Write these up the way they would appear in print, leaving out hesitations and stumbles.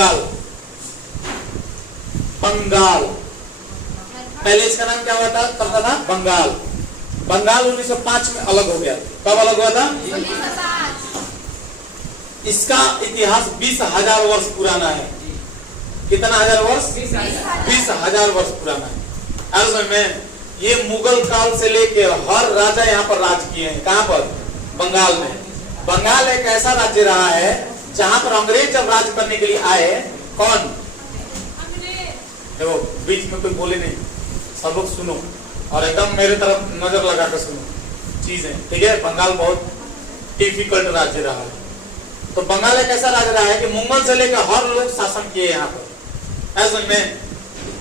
बंगाल, बंगाल पहले इसका नाम क्या हुआ था, करता था बंगाल। बंगाल 1905 में अलग हो गया। कब अलग हुआ था? 1905। इसका इतिहास 20,000 वर्ष पुराना है। कितना हजार वर्ष? 20,000 वर्ष पुराना है। समझ में? ये मुगल काल से लेके हर राजा यहाँ पर राज किए हैं। कहाँ पर? बंगाल में। बंगाल एक ऐसा राज्य रहा है जहाँ पर अंग्रेज जब राज करने के लिए आए, कौन? देखो बीच में कोई बोले नहीं, सब लोग सुनो और एकदम मेरे तरफ नजर लगा कर सुनो चीजें, ठीक है? बंगाल बहुत डिफिकल्ट राज्य रहा है। तो बंगाल एक ऐसा राज्य रहा है कि मुगल से लेकर हर लोग शासन किए यहाँ पर। ऐसा में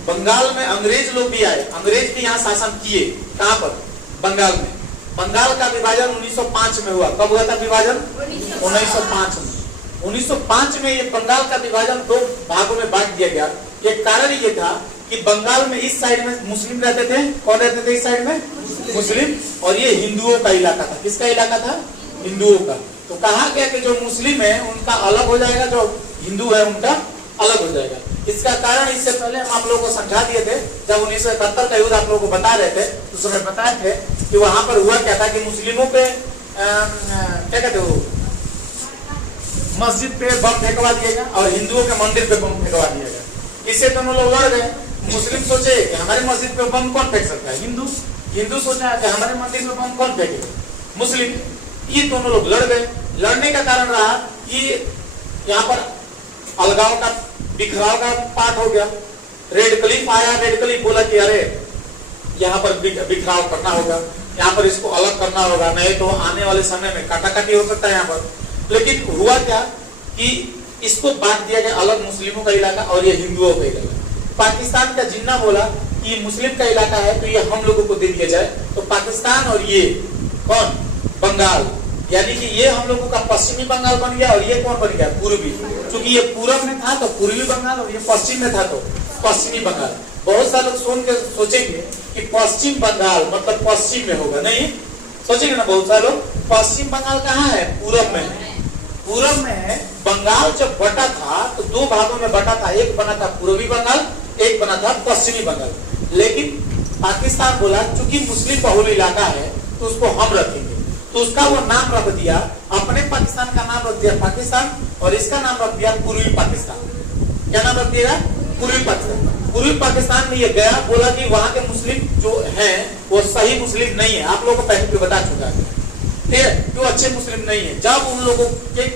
बंगाल में अंग्रेज लोग भी आए, अंग्रेज भी यहाँ शासन किए। कहाँ पर? बंगाल में। बंगाल का विभाजन 1905 में हुआ। कब हुआ था विभाजन? 1905 में। 1905 में ये बंगाल का विभाजन दो भागों में बांट दिया गया। एक कारण ये था कि बंगाल में इस साइड में मुस्लिम रहते थे। कौन रहते थे इस साइड में? मुस्लिम। और ये हिंदुओं का इलाका था। किसका इलाका था? हिंदुओं का। तो कहा गया कि जो मुस्लिम है उनका अलग हो जाएगा, जो हिंदू है उनका अलग हो जाएगा। इसका कारण इससे पहले हम आप लोगों को समझा दिए थे, जब 1971 का युद्ध आप लोगों को बता रहे थे तो उस समय बताए थे कि वहां पर हुआ क्या था कि मुस्लिमों पे क्या कहते हो, मस्जिद पे बम फेंकवा दिया गया और हिंदुओं के मंदिर पे बम फेंकवा दिया गया। इससे दोनों लोग लड़ गए। मुस्लिम सोचे कि हमारे मस्जिद पे बम कौन फेंक सकता है? हिंदू। हिंदू सोचा कि हमारे मंदिर पे बम कौन फेंकेगा? मुस्लिम। ये दोनों लोग लड़ गए। लड़ने का कारण रहा कि यहाँ पर अलगाव का, बिखराव का पाठ हो गया। रेड क्लिफ आया, रेड क्लिफ बोला कि अरे यहाँ पर बिखराव करना होगा, यहाँ पर इसको अलग करना होगा, नहीं तो आने वाले समय में काटाकाटी हो सकता है यहाँ पर। लेकिन हुआ क्या कि इसको बांट दिया गया अलग, मुस्लिमों का इलाका और ये हिंदुओं का इलाका। पाकिस्तान का जिन्ना बोला कि मुस्लिम का इलाका है तो ये हम लोगों को दे दिया जाए। तो पाकिस्तान और ये कौन? बंगाल, यानी कि ये हम लोगों का पश्चिमी बंगाल बन गया और ये कौन बन गया? पूर्वी। क्योंकि ये पूरब में था तो पूर्वी बंगाल और ये पश्चिम में था तो पश्चिमी बंगाल। बहुत सारे लोग सुन के सोचेंगे कि पश्चिम बंगाल मतलब पश्चिम में होगा, नहीं सोचेंगे ना बहुत सारे लोग। पश्चिम बंगाल कहाँ है? पूरब में है। पूरब में है। बंगाल जब बटा था तो दो भागों में बटा था, एक बना था पूर्वी बंगाल, एक बना था पश्चिमी बंगाल। लेकिन पाकिस्तान बोला चूंकि मुस्लिम बहुल इलाका है तो उसको हम रखेंगे, तो उसका वो नाम रख दिया, अपने पाकिस्तान का नाम रख दिया पाकिस्तान और इसका नाम रख दिया पूर्वी पाकिस्तान। क्या नाम रख दिया? पूर्वी पाकिस्तान। पूर्वी पाकिस्तान में ये गया, बोला कि वहां के मुस्लिम जो हैं वो सही मुस्लिम नहीं है। आप लोगों को पहले भी बता चुका है, ठीक है? तो अच्छे मुस्लिम नहीं है। जब उन लोगों के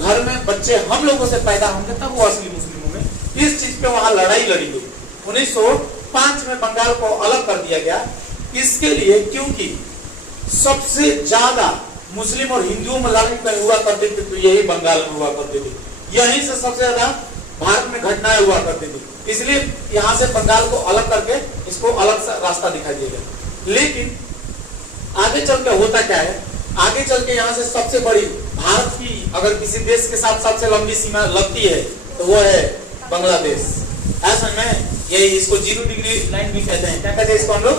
घर में बच्चे हम लोगों से पैदा होंगे तब वो असली मुस्लिम होंगे। इस चीज पे वहां लड़ाई लड़ी गई। 1905 में बंगाल को अलग कर दिया गया इसके लिए क्योंकि सबसे ज्यादा मुस्लिम और हिंदुओं में लड़ाई हुआ करती थी तो यही बंगाल में हुआ करती थी। यहीं से सबसे ज्यादा भारत में घटनाएं हुआ करती थी। इसलिए यहाँ से बंगाल को अलग करके इसको अलग सा रास्ता दिखा दिया गया। लेकिन आगे चल के होता क्या है? आगे चल के यहाँ से सबसे बड़ी भारत की अगर किसी देश के साथ सबसे लंबी सीमा लगती है तो वो है बांग्लादेश। ऐसा में ये इसको 0 डिग्री लाइन भी कहते हैं। क्या कहते हैं इसको हम लोग?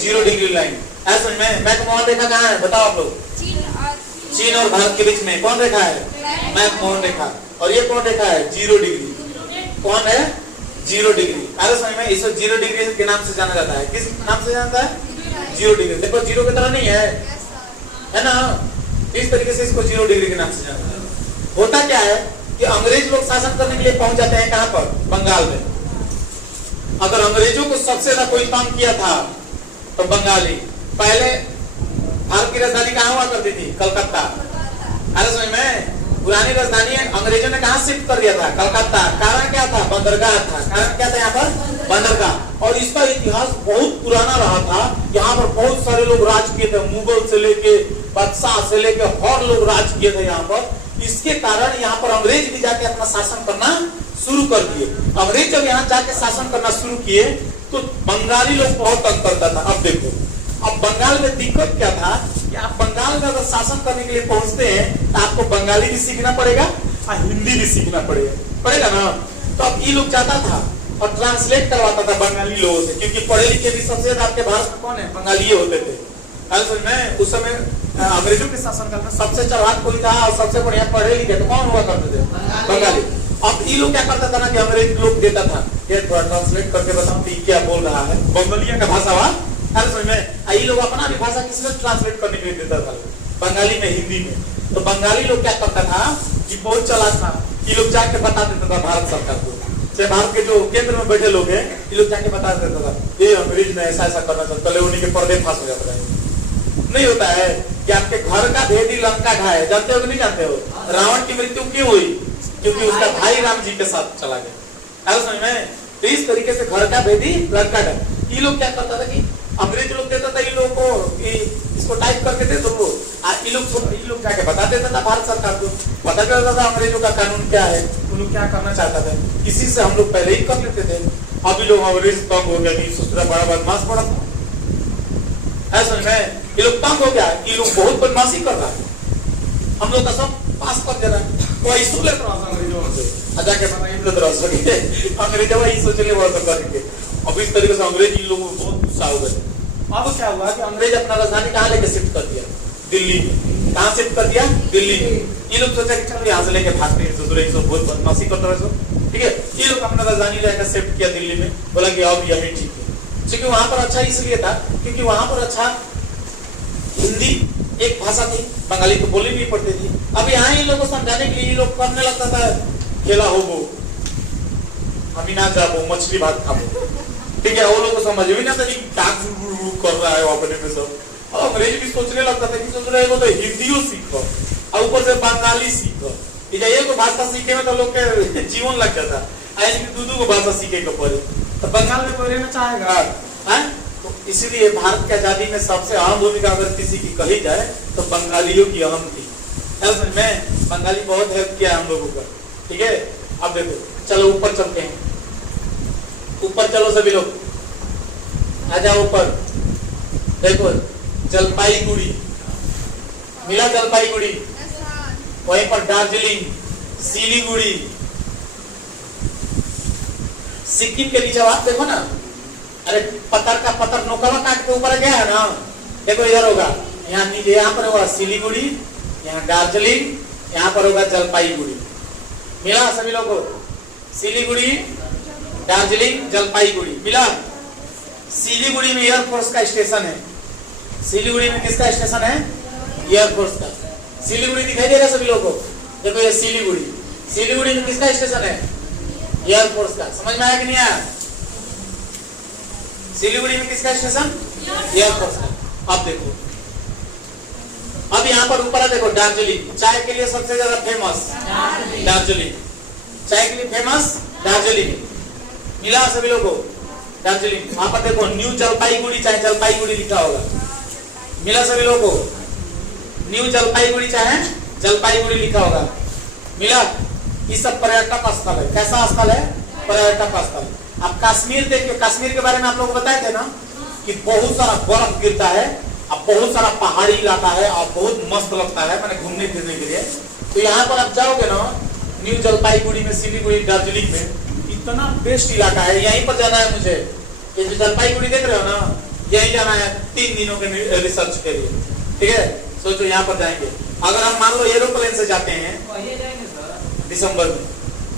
0 डिग्री लाइन। ऐसा में मैप मोहन रेखा कहाँ है बताओ आप लोग? चीन और भारत के बीच में कौन रेखा है? मैप मोहन रेखा। और ये कौन रेखा है? 0 डिग्री। कौन है? 0 डिग्री। अरे समझ में इसको 0 डिग्री के नाम से जाना जाता है। किस नाम से जानता है? 0 डिग्री। देखो 0 की तरह नहीं है ना? इस तरीके से इसको 0 डिग्री के नाम से जाना है। होता क्या है कि अंग्रेज लोग शासन करने के लिए पहुंच जाते हैं कहां पर? बंगाल में। अगर अंग्रेजों को सबसे ज्यादा कोई काम किया था तो बंगाली। पहले भारत की राजधानी कहां हुआ करती थी? कलकत्ता। अरे समझ में पुरानी राजधानी अंग्रेजों ने कहां शिफ्ट कर दिया था? कलकत्ता। कारण क्या था? बंदरगाह था। कारण क्या था यहाँ पर? बंदरगाह। और इसका इतिहास बहुत पुराना रहा था। यहाँ पर बहुत सारे लोग राज किए थे, मुगल से लेके बादशाह से लेके हर लोग राज किए थे यहाँ पर। इसके कारण यहाँ पर अंग्रेज भी जाके अपना शासन करना शुरू कर दिए। अंग्रेज जब यहाँ जाके शासन करना शुरू किए तो बंगाली लोग बहुत तंग करता था। अब देखो अब बंगाल में दिक्कत क्या था कि आप बंगाल में अगर शासन करने के लिए पहुंचते हैं तो आपको बंगाली भी सीखना पड़ेगा और हिंदी भी सीखना पड़ेगा ना। तो अब ये लोग जाता था और ट्रांसलेट करवाता था बंगाली लोगों से, क्योंकि पढ़े लिखे भी सबसे ज्यादा आपके भारत में कौन है? बंगाली होते थे। में उस समय अंग्रेजों के शासन काल में सबसे चालाक कोई था और सबसे बढ़िया पढ़े लिखे तो कौन हुआ करते थे? बंगाली। अब ये लोग क्या करता था ना कि अंग्रेज लोग देता था, ये थोड़ा ट्रांसलेट करके बताओ कि क्या बोल रहा है, बंगालिया का भाषा हुआ, अरे समझ में, ये लोग अपना भी भाषा किसी में ट्रांसलेट करने के लिए देता था, बंगाली में, हिंदी में। तो बंगाली लोग क्या करता था कि बहुत चालाक था, ये लोग जाके बता देता था भारत सरकार को, चाहे भारत के जो केंद्र में बैठे लोग हैं, ये लोग जाके बता देता था, ये अंग्रेज ने ऐसा ऐसा करना चाहता है, उन्हीं के पर्दे फांस हो जाता है। नहीं होता है कि आपके घर का भेदी लंका ढाए, जानते हो कि नहीं जानते हो? रावण की मृत्यु क्यों हुई? क्योंकि उसका भाई राम जी के साथ चला गया। ऐसा समझ में? तो इस तरीके से घर का भेदी लंका ढाए। ये लोग क्या करता था कि अंग्रेज लोग देता था, ये लोगों को कि इसको टाइप करके दे दो, ये लोग जाके बता देता था भारत सरकार को, पता चलता था अंग्रेजों का कानून क्या है, उन लोग क्या करना चाहता था। इसी से हम लोग पहले ही कर लेते थे। अभी लोग अंग्रेज तंग हो गया कि ससुरा बड़ा बदमाश पड़ा था, ऐसा में ये लोग तंग हो गया, ये लोग बहुत बदमाशी कर रहा है, हम लोग का सब पास कर दे रहा है। तो इसको ले रहा अंग्रेजों से अजा के बना इन लोग रस के अंग्रेजों वही सोच ले बहुत करके। अब इस तरीके से अंग्रेज इन लोगों को बहुत गुस्सा हो गए। अब क्या हुआ कि अंग्रेज अपना राजधानी कहाँ लेके शिफ्ट कर दिया? दिल्ली में। कहाँ शिफ्ट कर दिया? दिल्ली में। ये लोग सोचा कि चलो यहाँ से लेके भागते हैं, दूसरे ही सब बहुत बदमाशी करते हैं, ठीक है। ये लोग अपना राजधानी लेकर शिफ्ट किया दिल्ली में, बोला कि अब यही ठीक है, क्योंकि वहां पर अच्छा इसलिए था क्योंकि वहां पर अच्छा हिंदी एक भाषा थी, बंगाली तो बोली नहीं पड़ती थी। अब यहाँ इन लोगों को समझाने के लिए ये लोग करने लगता था, खेला हो वो हम ना जाबो मछली भात खाबो, ठीक है। वो लोग को समझ भी ना था कि क्या कर रहा है अपने में सब। अब अंग्रेज भी सोचने लगता था कि सोच रहे हो तो हिंदियों सीखो और ऊपर से बंगाली सीखो, एक भाषा सीखे में तो लोग के जीवन लग जाता है, दो को भाषा सीखे के पड़े तो बंगाल में कोई रहना चाहेगा है? तो इसीलिए भारत की आजादी में सबसे अहम भूमिका अगर किसी की कही जाए तो बंगालियों की अहम थी। मैं बंगाली बहुत हेल्प किया हम लोगों का, ठीक है। अब देखो चलो ऊपर चलते हैं, ऊपर चलो सभी लोग आ जाओ ऊपर। देखो जलपाईगुड़ी मिला, जलपाईगुड़ी, वहीं पर दार्जिलिंग, सिलीगुड़ी, सिक्किम के नीचे आप देखो ना, अरे पत्थर का पत्थर नौकवा काट के ऊपर गया है ना, देखो इधर होगा, यहाँ नीचे यहाँ पर होगा सिलीगुड़ी, यहाँ दार्जिलिंग, यहाँ पर होगा जलपाईगुड़ी। मिला सभी लोगों को? सिलीगुड़ी, दार्जिलिंग, जलपाईगुड़ी मिला। सिलीगुड़ी में एयरफोर्स का स्टेशन है। सिलीगुड़ी में किसका स्टेशन है? एयरफोर्स का। सिलीगुड़ी दिखाई देगा सभी लोगों को? देखो ये सिलीगुड़ी, सिलीगुड़ी में किसका स्टेशन है? एयरफोर्स का। समझ में आया कि नहीं आया? सिलीगुड़ी में किसका स्टेशन? एयरफोर्स का। अब देखो, अब यहाँ पर ऊपर देखो दार्जिलिंग, चाय के लिए सबसे ज्यादा फेमस दार्जिलिंग, चाय के लिए फेमस दार्जिलिंग। मिला सभी लोगों को? दार्जिलिंग। वहां पर देखो न्यू जलपाईगुड़ी चाहे जलपाईगुड़ी लिखा होगा। मिला सभी लोगों को? न्यू जलपाईगुड़ी चाहे जलपाईगुड़ी लिखा होगा। मिला? ये सब पर्यटक स्थल है। कैसा स्थल है? पर्यटक स्थल। अब कश्मीर देखिए, कश्मीर के बारे में आप लोग बताए थे ना कि बहुत सारा बर्फ गिरता है, अब बहुत सारा पहाड़ी इलाका है और बहुत मस्त लगता है मैंने घूमने फिरने के लिए। तो यहाँ पर आप जाओगे ना न्यू जलपाईगुड़ी में, सिलीगुड़ी, दार्जिलिंग में, इतना बेस्ट इलाका है। यहीं पर जाना है मुझे। ये जो जलपाईगुड़ी देख रहे हो ना, यहीं जाना है 3 दिनों के रिसर्च के लिए, ठीक है। सोचो यहाँ पर जाएंगे, अगर हम मान लो एरोप्लेन से जाते हैं दिसंबर में,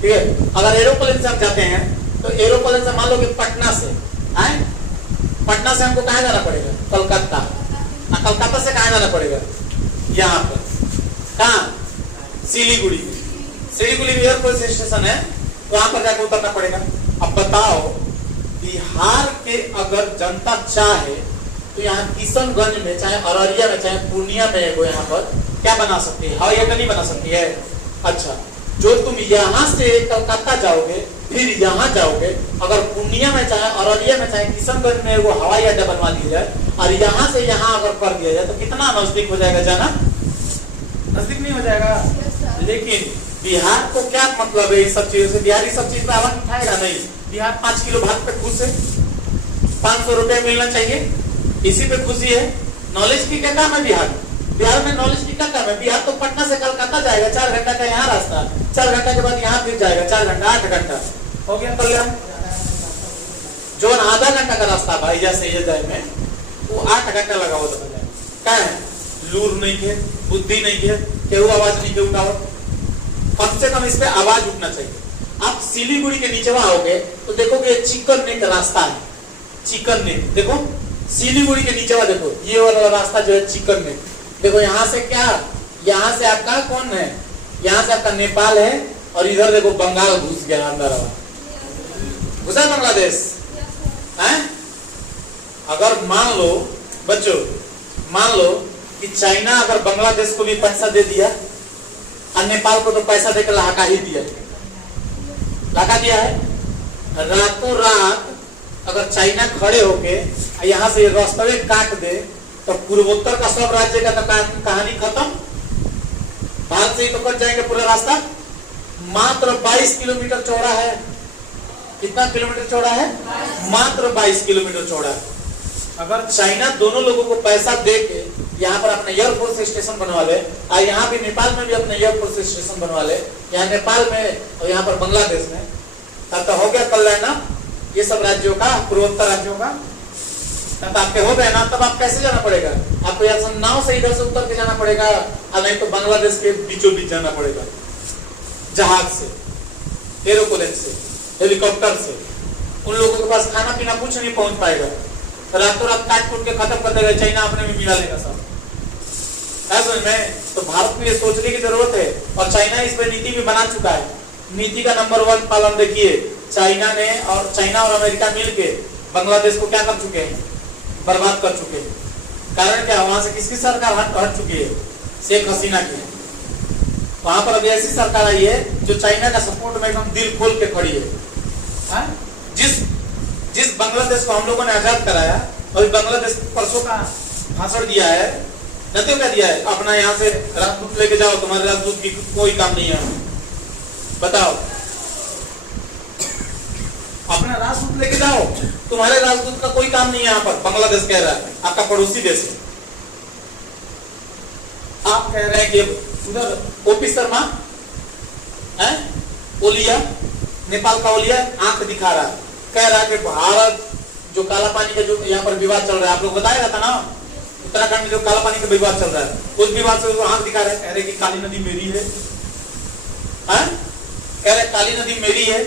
ठीक है। अगर एरोप्लेन से हम जाते हैं तो एरोप्लेन से मान लो कि पटना से आए, पटना से हमको कहाँ जाना पड़ेगा? कलकत्ता। कलकत्ता से कहाँ जाना पड़ेगा? यहाँ पर कहाँ? सिलीगुड़ी। सिलीगुड़ी में एयरपोर्ट स्टेशन है, वहां पर जाकर उतरना पड़ेगा। अब बताओ बिहार के अगर जनता चाहे तो यहाँ किशनगंज में, चाहे अररिया में, चाहे पूर्णिया में वो यहाँ पर क्या बना सकती है? हवाई अड्डा नहीं बना सकती है? अच्छा, जो तुम यहाँ से कलकत्ता जाओगे फिर यहाँ जाओगे, अगर पूर्णिया में, चाहे अररिया में, चाहे किशनगंज में वो हवाई अड्डा बनवा दिया जाए और यहाँ से यहाँ अगर कर दिया जाए तो कितना नजदीक हो जाएगा जाना? नजदीक नहीं हो जाएगा? लेकिन बिहार को क्या मतलब है इस सब चीजों से? बिहार इस सब चीज में आवाज उठाएगा नहीं। बिहार 5 किलो भात पे खुश है, 500 रुपए मिलना चाहिए, इसी पे खुशी है। नॉलेज की क्या काम है बिहार? बिहार में नॉलेज की क्या काम है? बिहार तो पटना से कलकत्ता जाएगा, 4 घंटा का यहाँ रास्ता, 4 घंटा के बाद यहाँ फिर जाएगा, 4 घंटा, 8 घंटा हो गया कल्याण। जो आधा घंटा का रास्ता भाई जैसे ये जाए में, वो 8 घंटा लगा हो तो क्या है? लूर नहीं के, बुद्धि नहीं के, केहू आवाज नहीं के उठाओ। कम से कम इस पे आवाज उठना चाहिए। आप सिलीगुड़ी के नीचे आओगे तो देखोगे चिकन नेक रास्ता है, चिकन नेक। देखो सिलीगुड़ी के नीचे देखो ये वाला रास्ता जो है चिकन नेक। देखो यहाँ से क्या, यहाँ से आपका कौन है, यहाँ से आपका नेपाल है और इधर देखो बंगाल घुस गया अंदर, घुसा बांग्लादेश है। अगर मान लो बच्चों, मान लो कि चाइना अगर बांग्लादेश को भी पैसा दे दिया और नेपाल को तो पैसा देकर लहका ही दिया, लगा दिया है। रातों रात अगर चाइना खड़े होके यहाँ से रास्ता काट दे तो पूर्वोत्तर का सब राज्य का तो कहानी खत्म। भारत से ही तो कट जाएंगे पूरा रास्ता। मात्र 22 किलोमीटर चौड़ा है। कितना किलोमीटर चौड़ा है? मात्र 22 किलोमीटर चौड़ा है। अगर चाइना दोनों लोगों को पैसा दे के यहाँ पर अपने एयरफोर्स स्टेशन बनवा ले, और यहाँ भी नेपाल में भी अपने एयरफोर्स स्टेशन बनवा ले, यहाँ नेपाल में और यहाँ पर बांग्लादेश में, तब तो हो गया कल्याण ना ये सब राज्यों का, पूर्वोत्तर राज्यों का। तब आपके हो गए ना, तब आप कैसे जाना पड़ेगा? आपको यहाँ से नाव से इधर से उतर के जाना पड़ेगा, और नहीं तो बांग्लादेश के बीचों बीच जाना पड़ेगा, जहाज से, एरोप्लेन से, हेलीकॉप्टर से। उन लोगों के पास खाना पीना कुछ नहीं पहुंच पाएगा, रातों रात काट कूट के खत्म कर देगा, चाइना अपने में मिला लेगा सब। समझ में? तो भारत को ये सोचने की जरूरत है, और चाइना इस पर नीति भी बना चुका है। नीति का नंबर 1 पालन देखिए, चाइना ने और चाइना और अमेरिका मिलके बांग्लादेश को क्या कर चुके हैं? बर्बाद कर चुके हैं। कारण क्या? वहां से किसकी सरकार हट चुकी है? शेख हसीना की। वहां पर अभी ऐसी सरकार आई है जो चाइना का सपोर्ट में एकदम दिल खोल के खड़ी है। हा? जिस बांग्लादेश को हम लोगों ने आजाद कराया, और बांग्लादेश परसों का भाषण दिया है, नतीजों क्या दिया है? अपना यहाँ से राजदूत लेके जाओ, तुम्हारे राजदूत की कोई काम नहीं है। बताओ, अपना राजदूत लेके जाओ, तुम्हारे राजदूत का कोई काम नहीं है यहाँ पर। बांग्लादेश कह रहा है, आपका पड़ोसी देश है। आप कह रहे हैं कि उधर ओपी शर्मा है, ओलिया, नेपाल का ओलिया आंख दिखा रहा है, कह रहा है कि भारत जो काला पानी का जो यहाँ पर विवाद चल रहा है, आप लोग बताया था ना, उत्तराखंड में जो काला पानी का विवाद चल रहा है, उस विवाद से वो आंख दिखा रहे, कह रहे कि काली नदी मेरी है, कह रहे काली नदी मेरी है।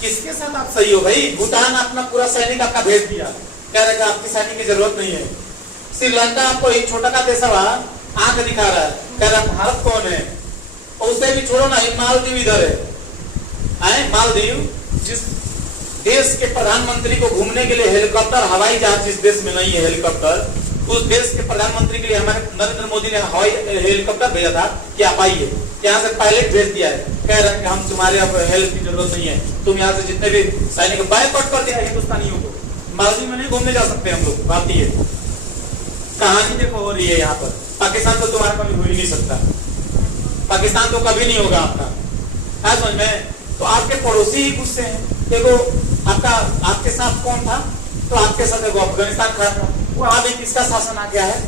किसके साथ आप सही हो भाई? भूटान अपना पूरा सैनिक आपका भेज दिया, कह रहे कि आपकी सैनिक की जरूरत नहीं है। श्रीलंका आपको एक छोटा का देश आंख दिखा रहा है, कह रहा भारत कौन है? और उसे भी छोड़ो ना, मालदीव इधर है, मालदीव जिस देश के प्रधानमंत्री को घूमने के लिए हेलीकॉप्टर, हवाई जहाज जिस देश में नहीं है हेलीकॉप्टर, उस देश के प्रधानमंत्री के लिए हमारे नरेंद्र मोदी ने हवाई हेलीकॉप्टर भेजा था कि आप आइए। यहाँ से पायलट भेज दिया है, कह रहे हैं कि हम तुम्हारे हेल्प की जरूरत नहीं है, तुम यहाँ से जितने भी सैनिक बायकॉट कर दिया हिंदुस्तानियों को। मालदीव में नहीं घूमने जा सकते हम लोग। भारतीय कहानी देखो हो रही है यहाँ पर। पाकिस्तान तो तुम्हारा कभी हो ही नहीं सकता, पाकिस्तान तो कभी नहीं होगा आपका। समझ में? तो आपके पड़ोसी ही गुस्से हैं। देखो आपके साथ कौन था? तो आपके साथ देखो अफगानिस्तान खड़ा था, वहां भी किसका शासन आ गया है?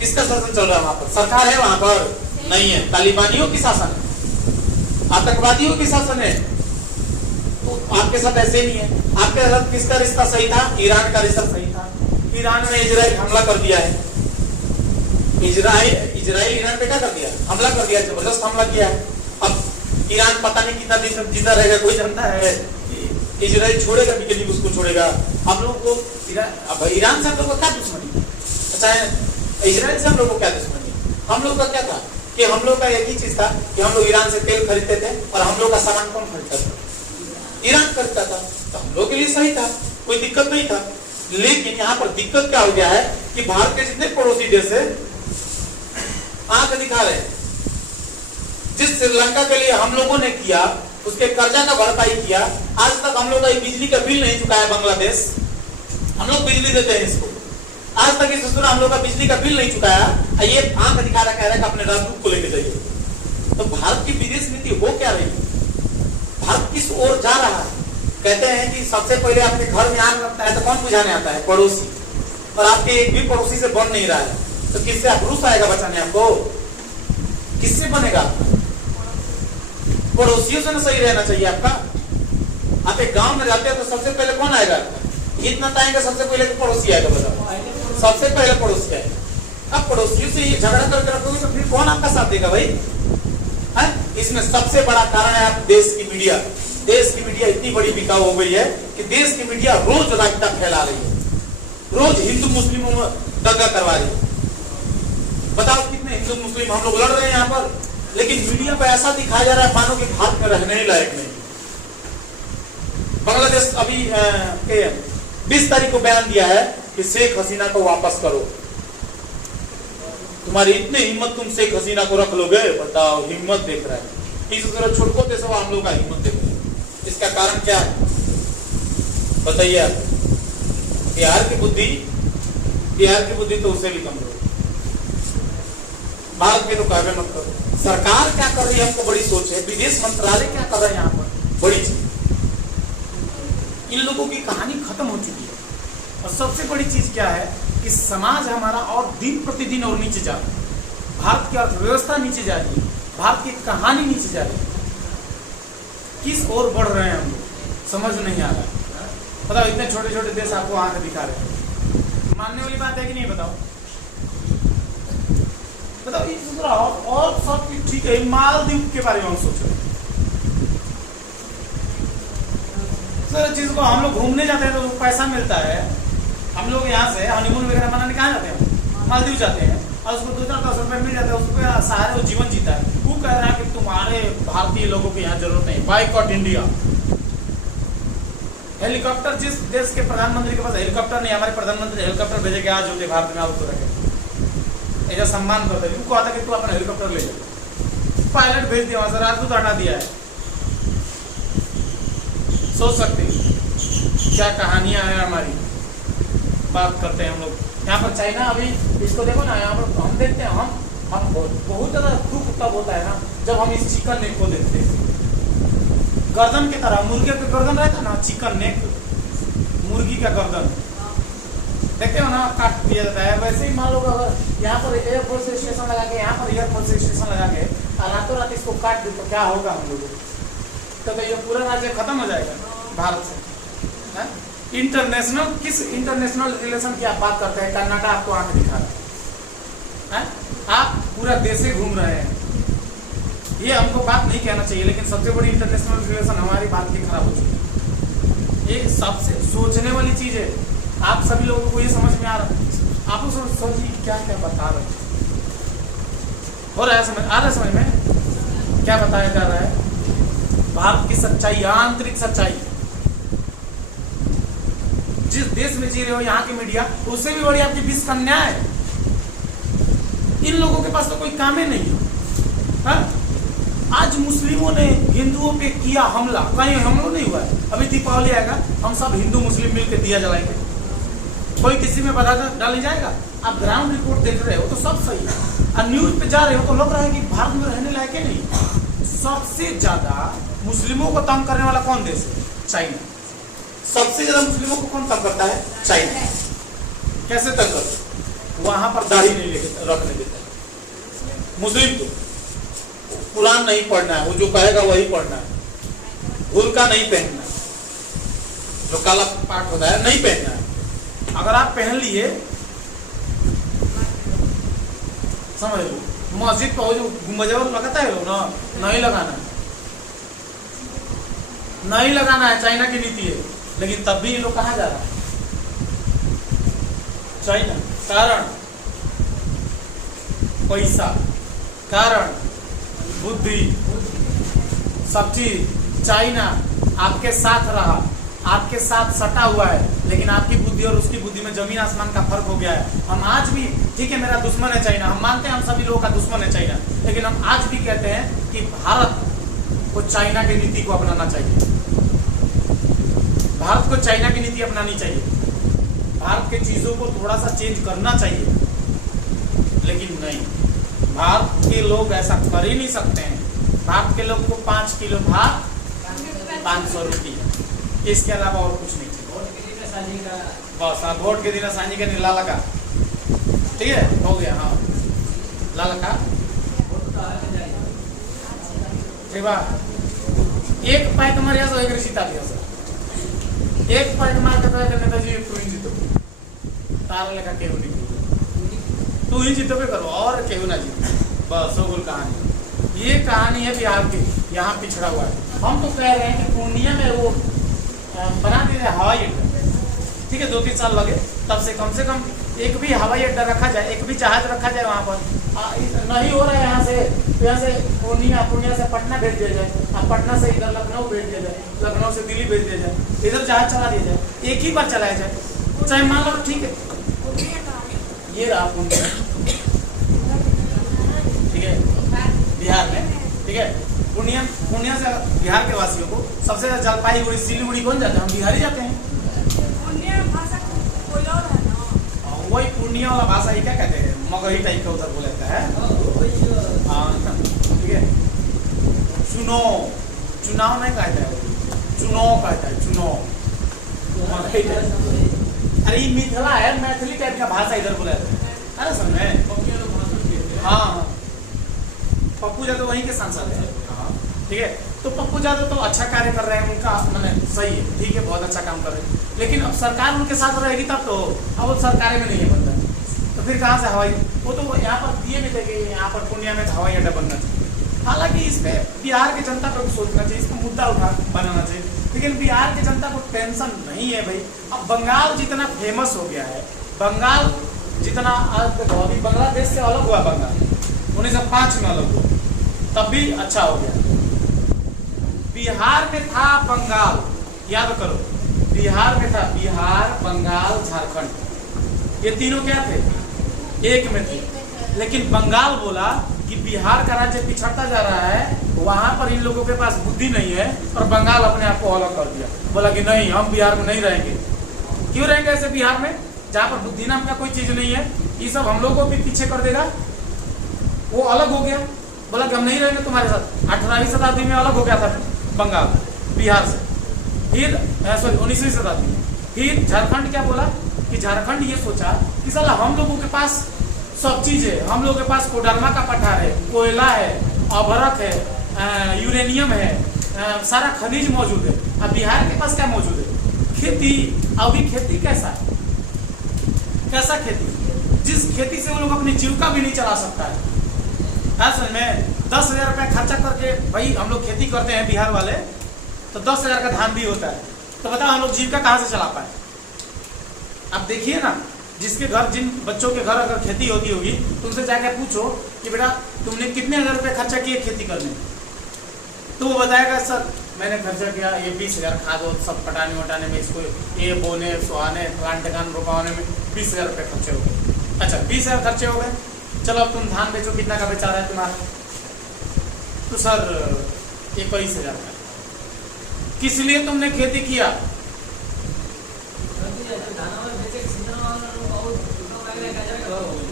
किसका शासन चल रहा है वहां पर? सरकार है वहां पर? नहीं है, तालिबानियों की शासन है, आतंकवादियों की शासन है। तो आपके साथ ऐसे नहीं है। आपके साथ किसका रिश्ता सही था? ईरान का रिश्ता सही था। ईरान ने इजराइल हमला कर दिया है, इजराइल ईरान पे क्या कर दिया? हमला कर दिया, जबरदस्त हमला किया है। अब ईरान पता नहीं कितना दिन जिंदा रहेगा, कोई जानता है? इजराइल छोड़ेगा भी कि नहीं उसको छोड़ेगा? हम लोग को ईरान से हम लोग को क्या दुश्मनी? अच्छा है, इजराइल से हम लोग को क्या दुश्मनी? हम लोग का क्या था कि हम लोग का एक ही चीज था कि हम लोग ईरान से तेल खरीदते थे, और हम लोग का सामान कौन खरीदता था? ईरान खरीदता था। तो हम लोग के लिए सही था, कोई दिक्कत नहीं था। लेकिन यहाँ पर दिक्कत क्या हो गया है कि भारत के जितने पड़ोसी देश है आंख दिखा रहे हैं। जिस श्रीलंका के लिए हम लोगों ने किया, उसके कर्जा का भरपाई किया, आज तक हम लोग का बिजली का बिल नहीं चुकाया बांग्लादेश। हम लोग बिजली देते हैं इसको, आज तक इस हम लोग का बिजली का बिल नहीं चुकाया, ये आंख दिखा रहा, कह रहा है कि अपने राजदूत को लेके जाइए। तो भारत की विदेश नीति हो क्या रही? भारत किस ओर जा रहा है? कहते हैं कि सबसे पहले आपके घर में आग लगता है तो कौन बुझाने आता है? पड़ोसी। और आपके एक भी पड़ोसी से बन नहीं रहा है, तो किससे आप रूस आएगा बचाने आपको? किससे बनेगा? पड़ोसियों से ना सही रहना चाहिए आपका। आप एक गांव में रहते हैं तो सबसे पहले कौन आएगा? इतना टाइम सबसे पहले पड़ोसी आएगा, बताओ। सबसे पहले पड़ोसी आएगा। अब पड़ोसियों से ये झगड़ा करके रखोगे तो फिर कौन आपका साथ देगा भाई? इसमें सबसे बड़ा कारण है आप देश की मीडिया। देश की मीडिया इतनी बड़ी बिकाऊ हो गई है कि देश की मीडिया रोज राजता फैला रही है, रोज हिंदू मुस्लिमों में दंगा करवा रही है। बताओ कितने हिंदू मुस्लिम हम लोग लड़ रहे हैं यहाँ पर, लेकिन मीडिया पर ऐसा दिखाया जा रहा है मानो कि भारत में रहने ही लायक नहीं। बांग्लादेश अभी 20 तारीख को बयान दिया है कि शेख हसीना को वापस करो। तुम्हारी इतनी हिम्मत, तुम शेख हसीना को रख लोगे? बताओ, हिम्मत देख रहा है। इस तरह छोटको देश हम लोग का हिम्मत देख रहे हैं। इसका कारण क्या है बताइए आप? बिहार की बुद्धि तो उससे भी कमजोर। भारत में तो कहवे मत करो। सरकार क्या कर रही है हमको बड़ी सोच है, विदेश मंत्रालय क्या कर रहा है यहाँ पर, बड़ी चीज। इन लोगों की कहानी खत्म हो चुकी है। और सबसे बड़ी चीज क्या है कि समाज हमारा और दिन प्रतिदिन और नीचे जा रहा है। भारत की अर्थव्यवस्था नीचे जा रही है, भारत की कहानी नीचे जा रही है। किस ओर बढ़ रहे हैं हम लोग, समझ नहीं आ रहा है। बताओ, इतने छोटे छोटे देश आपको आंख दिखा रहे हैं, मानने वाली बात है कि नहीं? बताओ और सब ठीक है। मालदीव के बारे में हम सोच रहे हैं। सर चीज को हम लोग घूमने जाते हैं तो पैसा मिलता है, हम लोग यहाँ से हनीमून वगैरह मनाने कहाँ जाते हैं? मालदीव जाते हैं, और उसको 2-10 रुपए मिल जाता है, उसको सहारे वो जीवन जीता है। वो कह रहा है कि तुम्हारे भारतीय लोगों की यहाँ जरूरत नहीं, बाइकआउट इंडिया। हेलीकॉप्टर, जिस देश के प्रधानमंत्री के पास हेलीकॉप्टर नहीं, हमारे प्रधानमंत्री हेलीकॉप्टर भेजे के आज होते भारत में, आप तो रखे ऐसा सम्मान करते हैं। उनको आता कि तू अपना हेलीकॉप्टर ले जा, पायलट भेज दिया वहां से, राजदूत हटा दिया है। सोच सकते हैं क्या कहानियां हैं हमारी। बात करते हैं हम लोग यहाँ पर चाइना, अभी इसको देखो ना, यहाँ पर हम देखते हैं, हम बहुत ज्यादा दुख तब होता है ना जब हम इस चिकन नेक को देखते हैं। गर्दन की तरह मुर्गे का गर्दन रहता ना, चिकन नेक, मुर्गी का गर्दन देखते हो ना, काट दिया जाता है। वैसे ही मान लो अगर यहाँ पर एयरफोर्स स्टेशन लगा के, यहाँ पर एयरफोर्स स्टेशन लगा के रातों रात इसको काट दे तो क्या होगा हम लोगों को? तो ये पूरा राज्य खत्म हो जाएगा भारत से। इंटरनेशनल, किस इंटरनेशनल रिलेशन की आप बात करते हैं? कर्नाटक आपको आंख दिखा रहा है, आप पूरा देश से घूम रहे हैं। ये हमको बात नहीं कहना चाहिए, लेकिन सबसे बड़ी इंटरनेशनल रिलेशन हमारी बात की खराब हो चुकी है। ये सबसे सोचने वाली चीज है। आप सभी लोगों को ये समझ में आ रहा है? आप लोग सोचिए क्या क्या बता रहे हैं, हो रहा है समझ, आ रहा है समझ में क्या बताया जा रहा है? भारत की सच्चाई, आंतरिक सच्चाई। जिस देश में जी रहे हो, यहाँ की मीडिया उससे भी बड़ी आपकी विश्व कन्या है। इन लोगों के पास तो कोई काम ही नहीं है। आज मुस्लिमों ने हिंदुओं पे किया हमला, कहीं हमला नहीं हुआ है। अभी दीपावली आएगा, हम सब हिंदू मुस्लिम मिलकर दिया जलाएंगे, कोई किसी में बाधा डाल नहीं जाएगा। आप ग्राउंड रिपोर्ट देख रहे हो तो सब सही है, और न्यूज पे जा रहे हो तो लग रहा है कि भारत में रहने लायक है नहीं। सबसे ज्यादा मुस्लिमों को तंग करने वाला कौन देश है? चाइना। सबसे ज्यादा मुस्लिमों को कौन तंग करता है? चाइना। कैसे तंग करता है? वहां पर दाढ़ी नहीं रखने देता मुस्लिम को, कुरान नहीं पढ़ना है, वो जो कहेगा वही पढ़ना है, बुर्का नहीं पहनना, जो काला पाठ होता है नहीं पहनना है। अगर आप पहन लिए, समझ लो, मस्जिद पर जो गुंबजा लगाता है ना, नहीं लगाना है, नहीं लगाना है। चाइना की नीति है, लेकिन तब भी ये लोग कहाँ जा रहा है? चाइना। कारण पैसा, कारण बुद्धि, सब चीज। चाइना आपके साथ रहा, आपके साथ सटा हुआ है, लेकिन आपकी बुद्धि और उसकी बुद्धि में जमीन आसमान का फर्क हो गया है। हम आज भी, ठीक है मेरा दुश्मन है चाइना, हम मानते हैं हम सभी लोगों का दुश्मन है चाइना, लेकिन हम आज भी कहते हैं कि भारत को चाइना की नीति को अपनाना चाहिए। भारत को चाइना की नीति अपनानी चाहिए। भारत के चीजों को थोड़ा सा चेंज करना चाहिए, लेकिन नहीं, भारत के लोग ऐसा कर ही नहीं सकते हैं। भारत के लोग को 5 किलो भात 500 रुपये, इसके अलावा और कुछ नहीं चाहिए। बस हाँ, वोट के दिन सांझी का नीला लगा, ठीक है, हो गया। हाँ, लाल का ठीक बा। एक पैक मारिया सो एक सीता दिया सर, एक पैक मार के तो नेताजी तू ही जीतो, तारा लेखा केहू नहीं, तू ही जीतो पे करो और केहू ना जीतो, बस हो गई कहानी। ये कहानी है बिहार की, यहाँ पिछड़ा हुआ है। हम तो कह रहे हैं कि पूर्णिया में वो बना दिए हवाई अड्डा, ठीक है, 2-3 साल लगे, तब से कम एक भी हवाई अड्डा रखा जाए, एक भी जहाज रखा जाए वहाँ पर। नहीं हो रहा है यहाँ से पूर्णिया से पटना भेज दिया जाए, और पटना से इधर लखनऊ भेज दिया जाए, लखनऊ से दिल्ली भेज दिया जाए, इधर जहाज चला दिया जाए, एक ही बार चलाया जाए, चाहे मान लो ठीक है। ये रहा पूर्णिया, ठीक है, बिहार में, ठीक है। पूर्णिया से बिहार के वासियों को सबसे ज्यादा जलपाईगुड़ी सिलीगुड़ी कौन जाते हैं? हम बिहारी जाते हैं। वही पूर्णिया वाला भाषा ही क्या कहते हैं, मगही टाइप का उधर बोलता है, ठीक है। चुनाव नहीं कहता है, चुनाव कहता है, चुनाव। अरे ये मिथिला है, मैथिली टाइप का भाषा इधर बोला जाता है। अरे समझे? हाँ, पप्पू यादव वहीं के सांसद है, ठीक है। तो पप्पू यादव तो अच्छा कार्य कर रहे हैं, उनका मतलब सही है, ठीक है, बहुत अच्छा काम कर रहे हैं। लेकिन अब सरकार उनके साथ रहेगी तब तो, अब वो सरकार में नहीं है बनता, तो फिर कहाँ से हवाई, वो तो यहाँ पर दिए भी थे कि यहाँ पर पूर्णिया में हवाई अड्डा बनना चाहिए। हालांकि इस पे बिहार की जनता को भी सोचना चाहिए, इसको मुद्दा बनाना चाहिए, लेकिन बिहार की जनता को टेंशन नहीं है भाई। अब बंगाल जितना फेमस हो गया है, बंगाल जितना आज अभी बांग्लादेश से अलग हुआ, बंगाल 1905 में अलग हुआ, तब भी अच्छा हो गया। बिहार में था बंगाल, याद करो, बिहार में था बिहार, बंगाल, झारखंड, ये तीनों क्या थे? एक में थे। लेकिन बंगाल बोला कि बिहार का राज्य पिछड़ता जा रहा है, वहां पर इन लोगों के पास बुद्धि नहीं है, और बंगाल अपने आप को अलग कर दिया, बोला कि नहीं, हम बिहार में नहीं रहेंगे। क्यों रहेंगे ऐसे बिहार में, जहाँ पर बुद्धि नाम का कोई चीज नहीं है? ये सब हम लोगों को भी पीछे कर देगा। वो अलग हो गया, बोला कि हम नहीं रहेंगे तुम्हारे साथ। 18वीं शताब्दी में अलग हो गया था बंगाल बिहार से, फिर 19वीं शताब्दी में। फिर झारखंड क्या बोला कि झारखंड ये सोचा कि साला हम लोगों के पास सब चीज है, हम लोगों के पास कोडरमा का पठार है, कोयला है, अभरक है, यूरेनियम है, सारा खनिज मौजूद है। अब बिहार के पास क्या मौजूद है? खेती। अभी खेती कैसा है, कैसा खेती, जिस खेती से वो लोग अपनी जीविका भी नहीं चला सकता है। समझ में 10,000 रुपया खर्चा करके भाई हम लोग खेती करते हैं बिहार वाले, तो 10,000 का धान भी होता है, तो बताओ हम लोग जीविका कहाँ से चला पाए? अब देखिए ना, जिसके घर, जिन बच्चों के घर अगर खेती होती होगी, तुमसे जाकर पूछो कि बेटा तुमने कितने हजार रुपये खर्चा किए खेती करने, तो वो बताएगा सर मैंने खर्चा किया ये 20,000 खाद और सब पटाने वटाने में, इसको ये बोने सुहाने प्लांट टकान रोपाने में 20,000 रुपये खर्चे हो गए। अच्छा 20,000 खर्चे हो गए, चलो अब तुम धान बेचो, कितना का बेचा रहा है तुम्हारा? तो सर 21,000 का। किस लिए तुमने खेती किया?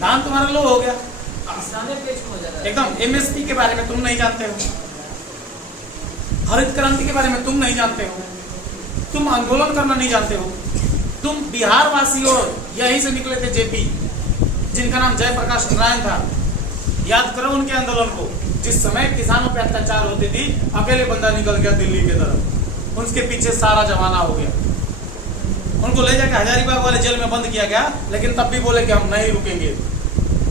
धान तुम्हारा लो हो गया एकदम। एमएसपी के बारे में तुम नहीं जानते हो, हरित क्रांति के बारे में तुम नहीं जानते हो, तुम आंदोलन करना नहीं जानते हो। तुम बिहार वासी हो, यहीं से निकले थे जेपी, जिनका नाम जयप्रकाश नारायण था। याद करो उनके आंदोलन को, जिस समय किसानों पे अत्याचार होती थी, अकेले बंदा निकल गया दिल्ली की तरफ, उसके पीछे सारा जमाना हो गया। उनको ले जाकर हजारीबाग वाले जेल में बंद किया गया, लेकिन तब भी बोले कि हम नहीं रुकेंगे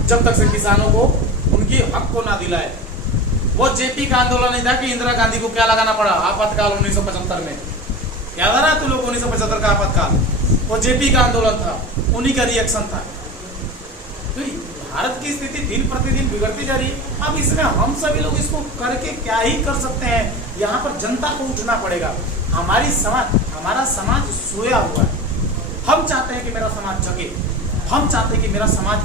जब तक से किसानों को उनकी हक को ना दिलाए। वो जेपी का आंदोलन नहीं था कि इंदिरा गांधी को क्या लगाना पड़ा आपातकाल 1975 में, याद आ रहा है तुम लोग 1975 का आपातकाल? वो जेपी का आंदोलन था, उन्हीं का रिएक्शन था। तो भारत की स्थिति दिन प्रतिदिन बिगड़ती जा रही है। अब इसमें हम सभी लोग इसको करके क्या ही कर सकते हैं? यहाँ पर जनता को उठना पड़ेगा। हमारा समाज सोया हुआ है। हम चाहते हैं कि मेरा समाज जगे, हम चाहते हैं कि मेरा समाज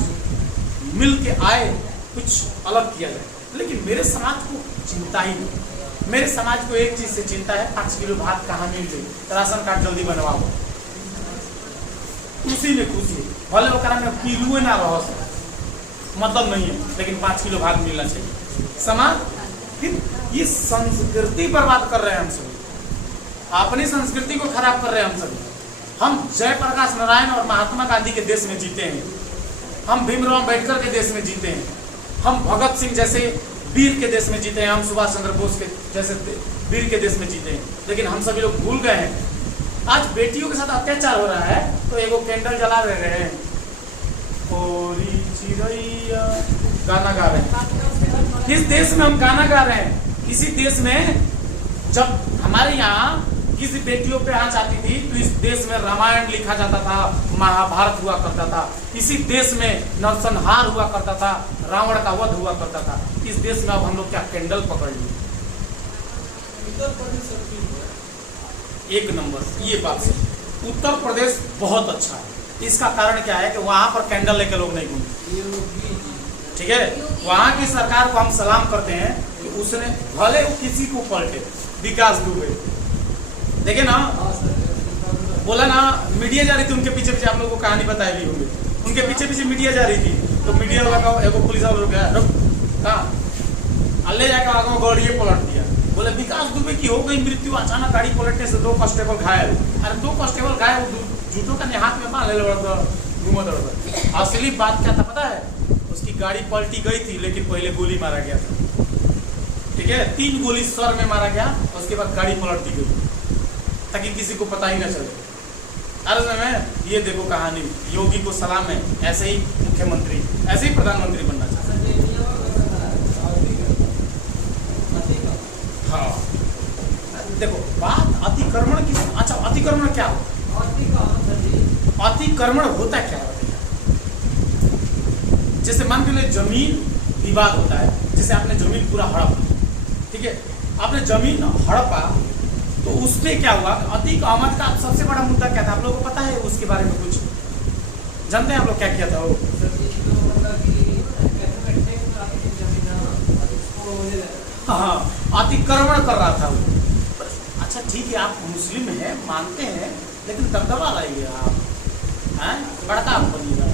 मिल के आए, कुछ अलग किया जाए, लेकिन मेरे समाज को चिंता ही नहीं। मेरे समाज को एक चीज से चिंता है, 5 किलो भात कहाँ मिल जाए, राशन कार्ड जल्दी बनवाओ, उसी में खुशी है। भले वो में किलो ना रहो, मतलब नहीं है, लेकिन 5 किलो भात मिलना चाहिए। समाज फिर ये संस्कृति बर्बाद कर रहे हैं हम सभी, अपनी संस्कृति को खराब कर रहे हैं हम सभी। हम जयप्रकाश नारायण और महात्मा गांधी के देश में जीते हैं, हम भीमराव अम्बेडकर के देश में जीते हैं, हम भगत सिंह जैसे वीर के देश में जीते हैं, हम सुभाष चंद्र बोस के जैसे वीर के देश में जीते हैं। लेकिन हम सभी लोग भूल गए हैं। आज बेटियों के साथ अत्याचार हो रहा है तो एगो कैंडल जला रहे हैं, चिड़ैया गाना गा रहे हैं। किस देश में हम गाना गा रहे हैं? इसी देश में जब हमारे यहाँ किसी बेटियों पे आँच आती थी तो इस देश में रामायण लिखा जाता था, महाभारत हुआ करता था। इसी देश में नरसंहार हुआ करता था, रावण का वध हुआ करता था। इस देश में अब हम लोग क्या कैंडल पकड़ लिए? एक नंबर, ये बात सही। उत्तर प्रदेश बहुत अच्छा है। इसका कारण क्या है कि वहां पर कैंडल लेकर लोग नहीं घूमते। ठीक है, वहां की सरकार को हम सलाम करते हैं कि उसने भले वो किसी को पलटे, विकास दुबे देखे ना, बोला ना मीडिया जा रही थी उनके पीछे पीछे, आप लोगों को कहानी बताई भी होंगे, उनके पीछे पीछे मीडिया जा रही थी तो मीडिया वाला का एगो पुलिस वाला गया, रुक कहाँ अल्ले जाकर आगे गाड़ी पलट दिया। बोले विकास दुबे की हो गई मृत्यु, अचानक गाड़ी पलटने से 2 कांस्टेबल घायल। अरे 2 कांस्टेबल घायल, जूतों का हाथ में बांध ले घूमत रहा। असली बात क्या था पता है? उसकी गाड़ी पलटी गई थी लेकिन पहले गोली मारा गया था। ठीक है, 3 गोली सर में मारा गया, उसके बाद गाड़ी पलट दी गई ताकि किसी को पता ही ना चले। अर्ज में ये देखो कहानी, योगी को सलाम है, ऐसे ही मुख्यमंत्री, ऐसे ही प्रधानमंत्री बनना चाहिए। हाँ देखो बात अतिक्रमण की। अच्छा अतिक्रमण क्या हो? अतिक्रमण होता क्या है? जैसे मान के लिए जमीन विवाद होता है, जैसे आपने जमीन पूरा हड़प ली, ठीक है, आपने जमीन हड़पा तो उसमें क्या हुआ? अतीक अहमद का सबसे बड़ा मुद्दा क्या था? आप लोगों को पता है उसके बारे में कुछ जानते हैं आप लोग क्या किया था वो? हाँ, अतिक्रमण कर रहा था वो। अच्छा ठीक है, आप मुस्लिम हैं मानते हैं, लेकिन दबदबा लाइए आप, हैं बड़का बनिएगा।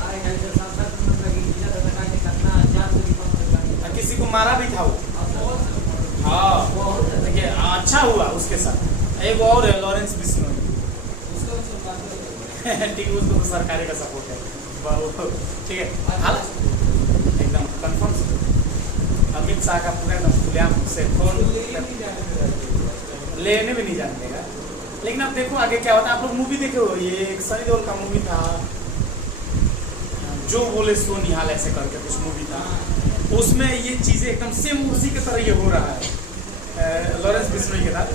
किसी को मारा भी था वो। हाँ देखिए अच्छा हुआ उसके साथ। एक और है लॉरेंस बिश्नोई, ठीक है, उसको तो सरकार का सपोर्ट है, ठीक है, एकदम कंफर्म। अमित शाह का पूरा एकदम खुलेआम से फोन लेने भी नहीं जानेगा। लेकिन अब देखो आगे क्या होता है। आप लोग मूवी देखे हो? ये एक सनी देओल का मूवी था, जो बोले सो निहाल, ऐसे करके कुछ मूवी था, उसमें ये चीजें एकदम सेम उसी की तरह ये हो रहा है। लॉरेंस बिश्नोई के साथ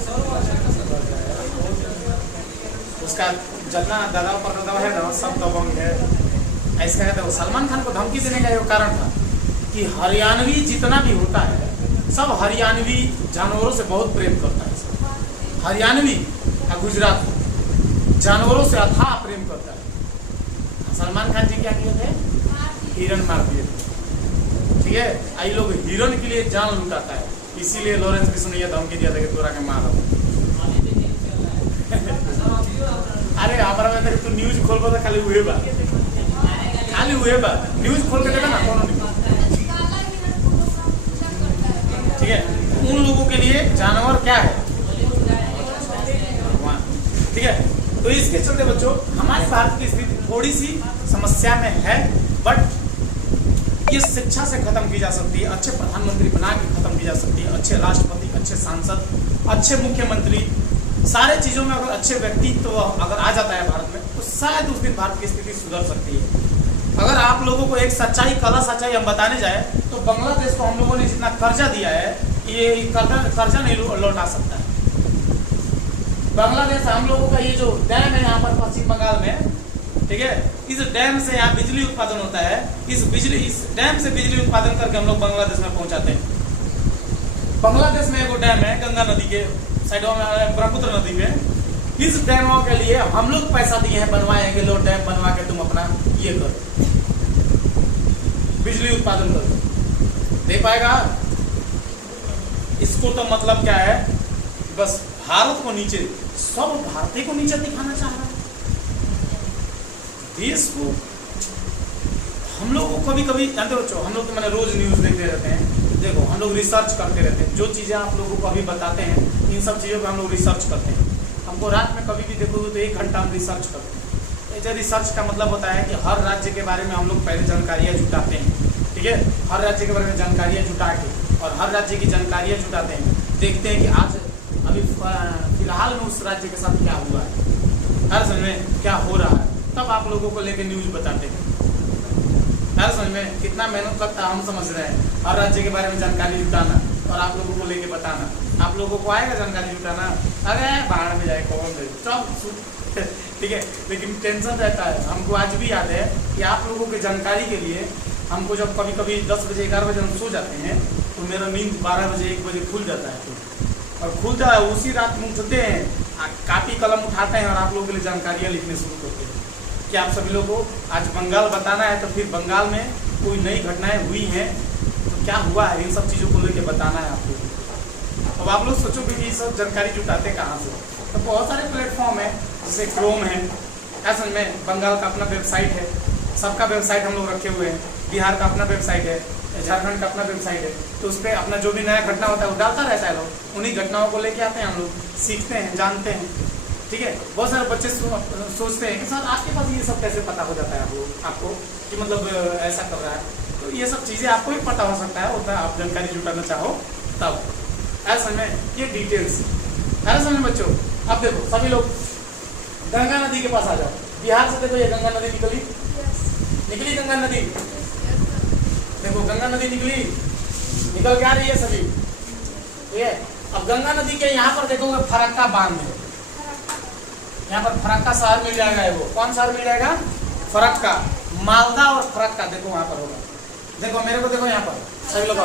उसका जितना दादा पर दादा है ना सब दबंग है, ऐसा कहते हैं। सलमान खान को धमकी देने का ये कारण था कि हरियाणवी जितना भी होता है सब हरियाणवी जानवरों से बहुत प्रेम करता है। हरियाणवी या गुजरात जानवरों से अथाह प्रेम करता है। सलमान खान जी क्या किए थे? हिरण मार दिए थे। ठीक है, आई लोग हिरण के लिए जान लुटाता है, इसीलिए लॉरेंस बिश्नोई ने धमकी दिया था कि तोरा के मार। अरे हमारा में तू न्यूज खोलबो तो खाली हुए बा, खाली हुए बा, न्यूज खोल के देखा ना कौन न्यूज। ठीक है, उन लोगों के लिए जानवर क्या है? ठीक है, तो इसके चलते बच्चों हमारे भारत की स्थिति थोड़ी सी समस्या में है, बट ये शिक्षा से खत्म की जा सकती है, अच्छे प्रधानमंत्री बना के खत्म की जा सकती है, अच्छे राष्ट्रपति, अच्छे सांसद, अच्छे मुख्यमंत्री, सारे चीजों में अगर अच्छे व्यक्तित्व तो अगर आ जाता है भारत में तो शायद उस दिन भारत की स्थिति सुधर सकती है। अगर आप लोगों को एक सच्चाई, कला सच्चाई हम बताने जाए तो बांग्लादेश को हम लोगों ने जितना कर्जा दिया है ये कर्जा नहीं लौटा सकता है। बांग्लादेश हम लोगों का ये जो डैम है यहाँ पर पश्चिम बंगाल में, ठीक है, इस डैम से यहाँ बिजली उत्पादन होता है, इस डैम से बिजली उत्पादन करके हम लोग बांग्लादेश में पहुंचाते हैं। बांग्लादेश में एक डैम है गंगा नदी के साइड में, ब्रह्मपुत्र नदी में, इस डैमों के लिए हम लोग पैसा दिए हैं, बनवाएंगे लो डैम बनवा के तुम अपना ये करो, बिजली उत्पादन करो, दे पाएगा? इसको तो मतलब क्या है, बस भारत को नीचे, सब भारतीय को नीचे दिखाना चाह रहा है देश को। हम लोग को कभी कभी जानते हो, हम लोग तो मैंने रोज न्यूज देखते रहते हैं, देखो हम लोग रिसर्च करते रहते हैं, जो चीजें आप लोगों को अभी बताते हैं इन सब चीजों पे हम लोग रिसर्च करते हैं। हमको रात में कभी भी देखोगे तो 1 घंटा हम रिसर्च करते हैं। तो रिसर्च का मतलब होता है कि हर राज्य के बारे में हम लोग पहले जानकारियाँ जुटाते हैं, ठीक है, हर राज्य के बारे में जानकारियाँ जुटा के और हर राज्य की जानकारियाँ जुटाते हैं, देखते हैं कि आज अभी फिलहाल में उस राज्य के साथ क्या हुआ है, हर समय क्या हो रहा है, तब आप लोगों को लेकर न्यूज बताते हैं। अरे समझ में कितना मेहनत लगता है हम समझ रहे हैं। और राज्य के बारे में जानकारी जुटाना और आप लोगों को लेके बताना, आप लोगों को आएगा जानकारी जुटाना? अरे बाहर में जाए कौन दे चल ठीक है। लेकिन टेंशन रहता है। हमको आज भी याद है कि आप लोगों की जानकारी के लिए हमको जब कभी कभी 10 बजे 11 बजे हम सो जाते हैं तो मेरा नींद 12 बजे 1 बजे खुल जाता है और खुलता है उसी रात में उठते हैं, कापी कलम उठाते हैं और आप लोगों के लिए जानकारियाँ लिखने शुरू करते हैं कि आप सभी लोगों को आज बंगाल बताना है। तो फिर बंगाल में कोई नई घटनाएं हुई हैं तो क्या हुआ है, इन सब चीज़ों को लेकर बताना है आप लोगों को। अब आप लोग सोचोगे कि ये सब जानकारी जुटाते कहाँ से? तो बहुत सारे प्लेटफॉर्म है, जैसे क्रोम है, ऐसा में बंगाल का अपना वेबसाइट है, सबका वेबसाइट हम लोग रखे हुए हैं, बिहार का अपना वेबसाइट है, झारखंड का अपना वेबसाइट है। तो उस पर अपना जो भी नया घटना होता है वो डालता रहता है, लोग उन्हीं घटनाओं को लेके आते हैं, हम लोग सीखते हैं, जानते हैं। ठीक है, बहुत सारे बच्चे सोचते हैं कि सर आपके पास ये सब कैसे पता हो जाता है आपको कि मतलब ऐसा कर रहा है। तो ये सब चीज़ें आपको ही पता हो सकता है, उतना आप जानकारी जुटाना चाहो तब। ऐसा में ये डिटेल्स ऐसा में बच्चों, अब देखो सभी लोग गंगा नदी के पास आ जाओ। बिहार से देखो ये गंगा नदी निकली गंगा नदी, देखो गंगा नदी निकल के आ रही है सभी। ठीक है, अब गंगा नदी के यहाँ पर देखोगे फरक्का बांध है, यहाँ पर फरक्का शहर मिल जाएगा। वो कौन शहर मिल जाएगा? फरक्का, मालदा और फरक्का देखो वहाँ पर होगा। देखो मेरे को देखो यहाँ पर सभी लोग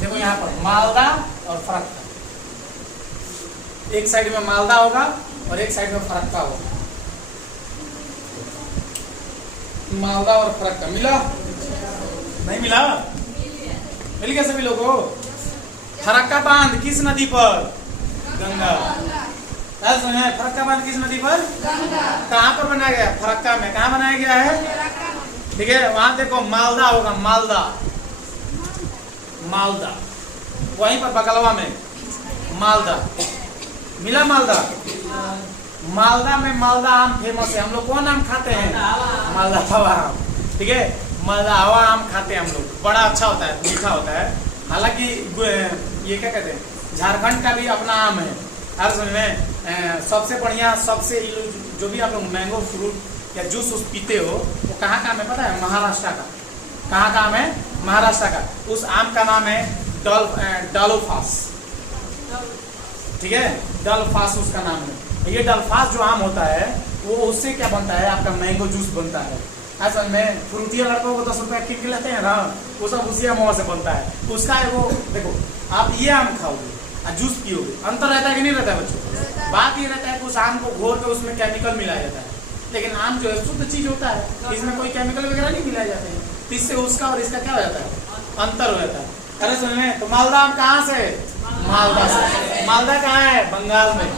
देखो यहाँ पर मालदा और फरक्का, एक साइड में मालदा होगा और एक साइड में फरक्का होगा। मालदा और फरक्का मिला? नहीं मिला? मिल गया सभी लोगों? फरक्का बांध किस नदी पर? गंगा। फरक्का बांध किस नदी पर? कहाँ पर बनाया गया? फरक्का में। कहाँ बनाया गया है? ठीक है, वहां देखो मालदा होगा, मालदा वहीं पर बगलवा में मालदा मिला। मालदा में मालदा आम फेमस है। हम लोग कौन आम खाते हैं? मालदा हवा आम। ठीक है, मालदा हवा आम खाते हैं हम लोग, बड़ा अच्छा होता है, मीठा होता है। हालांकि ये क्या कहते हैं, झारखंड का भी अपना आम है। हर समय में सबसे बढ़िया, सबसे जो भी आप लोग मैंगो फ्रूट या जूस पीते हो वो कहाँ का आम है पता है? महाराष्ट्र का। कहाँ का आम है? महाराष्ट्र का। उस आम का नाम है डालोफास। ठीक है, डालफास उसका नाम है। ये डालफास जो आम होता है वो उससे क्या बनता है? आपका मैंगो जूस बनता है। ऐसा में फ्रूटिया लड़कों को 10 रुपया किन के लेते हैं ना, वो सब उसी आमों से बनता है। उसका है वो, देखो आप ये आम खाओगे और जूस पियोगे, अंतर रहता है कि नहीं रहता है बच्चों? बात ये रहता है कि उस आम को घोर के उसमें केमिकल मिलाया जाता है, लेकिन आम जो है शुद्ध चीज होता है, इसमें कोई केमिकल वगैरह नहीं मिलाए जाते हैं। तो इससे उसका और इसका क्या हो जाता है? अंतर हो जाता है। अरे सुनिए, तो मालदा आम कहाँ से? मालदा से। मालदा कहाँ है? बंगाल में।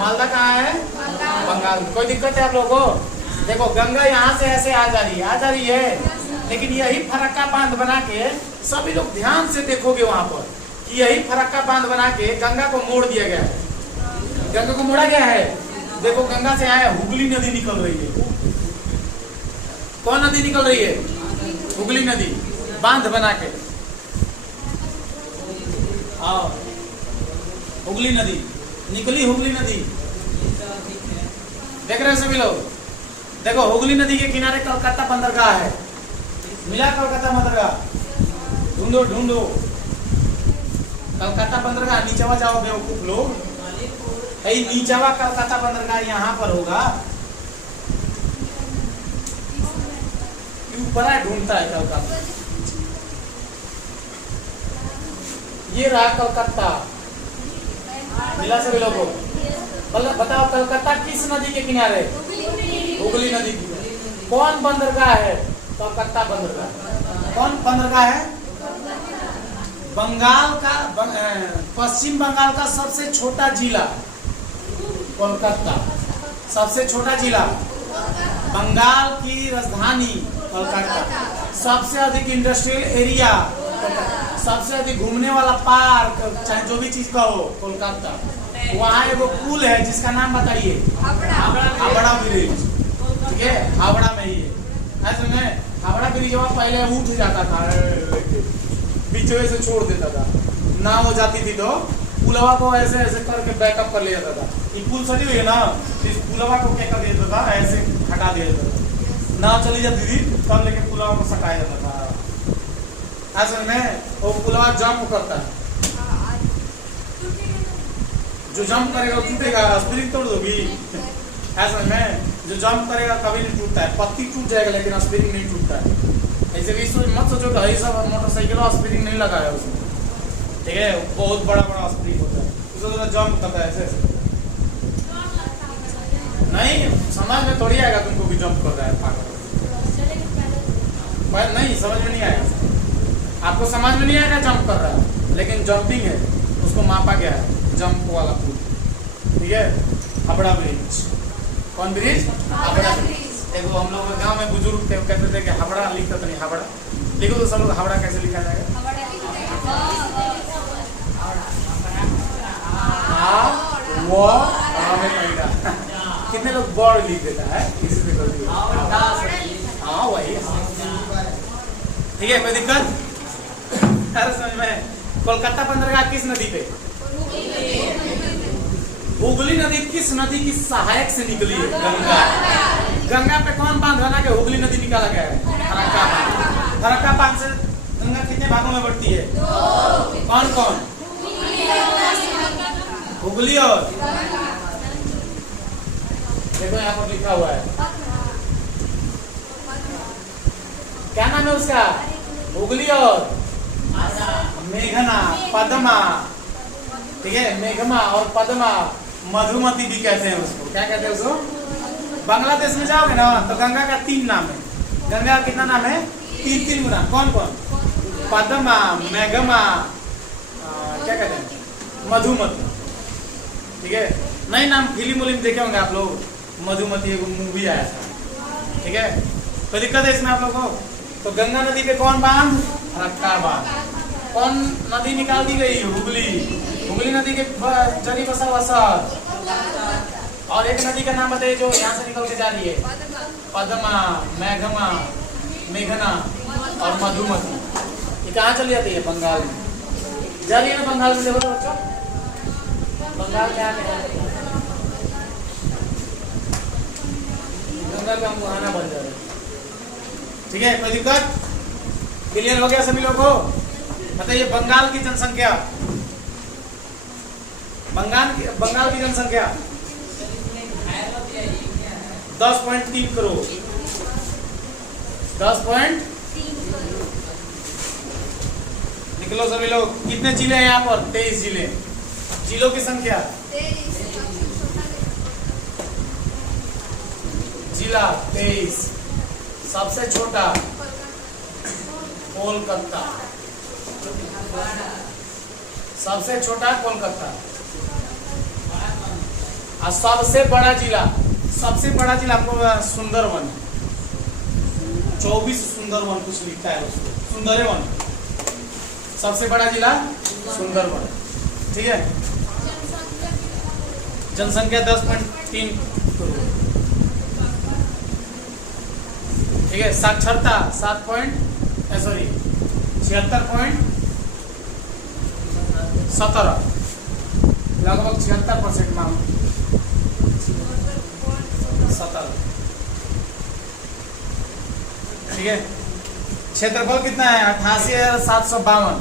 मालदा कहाँ है? बंगाल में। कोई दिक्कत है आप लोगों को? देखो गंगा यहाँ से ऐसे आ जा रही है, लेकिन यही फरक्का बांध बना के सभी लोग ध्यान से देखोगे वहां पर कि यही फरक्का बांध बना के गंगा को मोड़ दिया गया है। गंगा को मोड़ा गया है। देखो गंगा से आया हुगली नदी निकल रही है। कौन नदी निकल रही है? हुगली नदी, बांध बना के। आओ, हुगली नदी निकली, हुगली नदी देख रहे हैं सभी लोग? देखो हुगली नदी के किनारे कलकत्ता बंदरगाह है। मिला कलकत्ता बंदरगाह? ढूंढो कलकत्ता बंदरगाह। नीचवा जाओ बेवकूफ लोग, नीचवा कलकत्ता बंदरगाह यहाँ पर होगा। ऊपर ढूंढता है कलकत्ता। ये रहा कलकत्ता। मिला सभी लोगों? बताओ कलकत्ता किस नदी के किनारे? हुगली नदी की। कौन बंदरगाह है? कलकत्ता बंदरगाह। कौन बंदरगाह है? बंगाल का पश्चिम बंगाल का सबसे छोटा जिला कोलकाता। सबसे छोटा जिला, बंगाल की राजधानी कोलकाता। सबसे अधिक इंडस्ट्रियल एरिया, सबसे अधिक घूमने वाला पार्क, चाहे जो भी चीज कहो, कोलकाता। वहाँ एगो पुल है जिसका नाम बताइए? हावड़ा ब्रिज। ठीक है, हावड़ा में ही है। ऐसे में हावड़ा ब्रिज पहले उठ जाता था, बीचवे से छोड़ देता था, ना हो जाती थी तो पुलवा को ऐसे ऐसे करके बैकअप कर लिया जाता था। ये पुल सटी हुई है ना, इस पुलवा को क्या कर देता था? ऐसे हटा दिया जाता था। नाव चली जाती थी तब लेके पुलवा को सटाया जाता था। असल में वो पुलवा जंप करता है, जो जंप करेगा वो टूटेगा, स्प्रिंग तोड़ दोगी। असल में जो जंप करेगा कभी नहीं टूटता है, पत्ती टूट जाएगा लेकिन स्प्रिंग नहीं टूटता है। ऐसे भी मत सोचो कि ये सब मोटरसाइकिल स्प्रिंग नहीं लगा है उसमें, ठीक है, बहुत बड़ा बड़ा स्प्रिंग होता है, उसको जंप करता है ऐसे ऐसे। नहीं समझ में थोड़ी आएगा तुमको भी जंप कर रहा है पागल, नहीं समझ में नहीं आएगा, आपको समझ में नहीं आएगा जंप कर रहा है, लेकिन जंपिंग है, उसको मापा गया है जंप वाला पुल, ठीक है। हावड़ा ब्रिज, कौन ब्रिज? हावड़ा ब्रिज। देखो हम लोग गांव में बुजुर्ग थे, कहते थे कि हावड़ा लिखता तो नहीं, हावड़ा लिखो तो सब लोग हावड़ा कैसे लिखा जाएगा? वो कहेगा कितने लोग बॉर्ड लिख देता है, किसी से गलती हाँ वही, ठीक है, कोई दिक्कत? अरे समझ में, कोलकाता बंदरगाह किस नदी पे? हुगली नदी किस नदी की सहायक से निकली है? गंगा। गंगा पे कौन बांध बना के हुगली नदी निकाला गया है? फरक्का बांध। फरक्का बांध से गंगा कितने भागों में बढ़ती है? कौन कौन? हुगली और देखो यहाँ पर लिखा हुआ है, क्या नाम है उसका? हुगली और मेघना, पद्मा, ठीक है, मेघमा और पद्मा, मधुमती भी कहते हैं उसको, क्या कहते हैं उसको? बांग्लादेश में जाओगे ना तो गंगा का 3 नाम है, गंगा का कितना नाम है? 3 गुना, कौन कौन? पद्मा, मेघमा, क्या कहते हैं? मधुमती, ठीक है। नई नाम फिल्म उलिम देखे होंगे आप लोग, मधुमती एक मूवी आया था, ठीक है, कोई दिक्कत है इसमें आप लोगों को? तो गंगा नदी पे कौन बांध? फरक्का बांध। कौन नदी निकाल दी गई? हुगली। हुगली नदी के जरी बसा हुआ शहर, और एक नदी का नाम बताइए जो यहाँ से निकल के जा रही है? पद्मा, मेघमा, मेघना और मधुमती। ये कहाँ चली जाती है? बंगाल में जा रही है ना, बंगाल में। देखो तो बच्चों, बंगाल में आने गंगा का मुहाना बन जा रहा है, ठीक है, कोई दिक्कत? क्लियर हो गया सभी लोगों को? बताइए बंगाल की जनसंख्या, बंगाल की जनसंख्या 10.3 करोड़। 10.3 निकलो सभी लोग। कितने जिले हैं यहाँ पर? 23 जिले। जिलों की संख्या, जिला 23, सबसे छोटा कोलकाता, सबसे छोटा कोलकाता, और सबसे बड़ा जिला, सबसे बड़ा जिला हमको सुंदरवन, 24 सुंदरवन कुछ लिखता है उसको, सुंदरवन, सबसे बड़ा जिला सुंदरवन, ठीक है। जनसंख्या 10.3 करोड़, ठीक है। साक्षरता 76.17, लगभग 76% मांग 17, ठीक है। क्षेत्रफल कितना है? 88,752,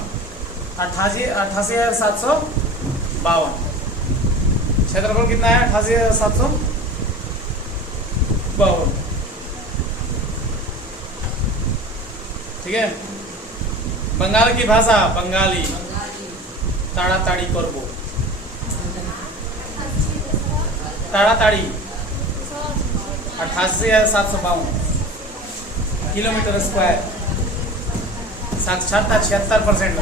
88,752। क्षेत्रफल कितना है? 88,752, ठीक है। बंगाल की भाषा बंगाली, ताड़ाताड़ी करबो, ताड़ाताड़ी 88,752 किलोमीटर स्क्वायर। साक्षरता 76%।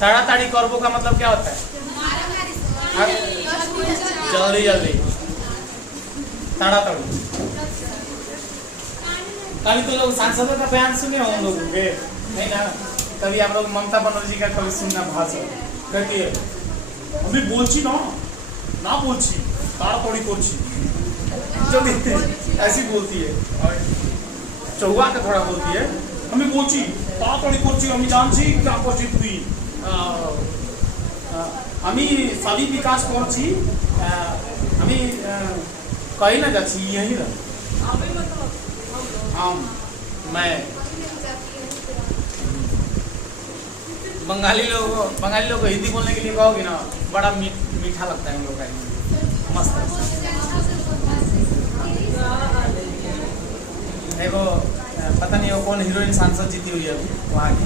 ताड़ाताड़ी करबो का मतलब क्या होता है? जल्दी जल्दी, ताड़ाताड़ी। कभी तो लोग सांसदों का बयान सुने हो लोगों के, नहीं ना? कभी आप लोग ममता बनर्जी का कभी सुनना भाषण, कहती है আমি বলছি না বলছি তাড়াতাড়ি করছি, ऐसी बोलती है। और चौवा का थोड़ा बोलती है, আমি বলছি তাড়াতাড়ি করছি, আমি জানছি क्या করছিস তুই, আমি सभी विकास করছি, আমি कहीं ना जाচ্ছি, यही ना हम मैं बंगाली लोग को हिंदी बोलने के लिए कहोगे ना, बड़ा मीठा लगता है उन लोग का हिंदी, मस्त है। देखो पता नहीं वो कौन हीरोइन सांसद जीती हुई है वहाँ की,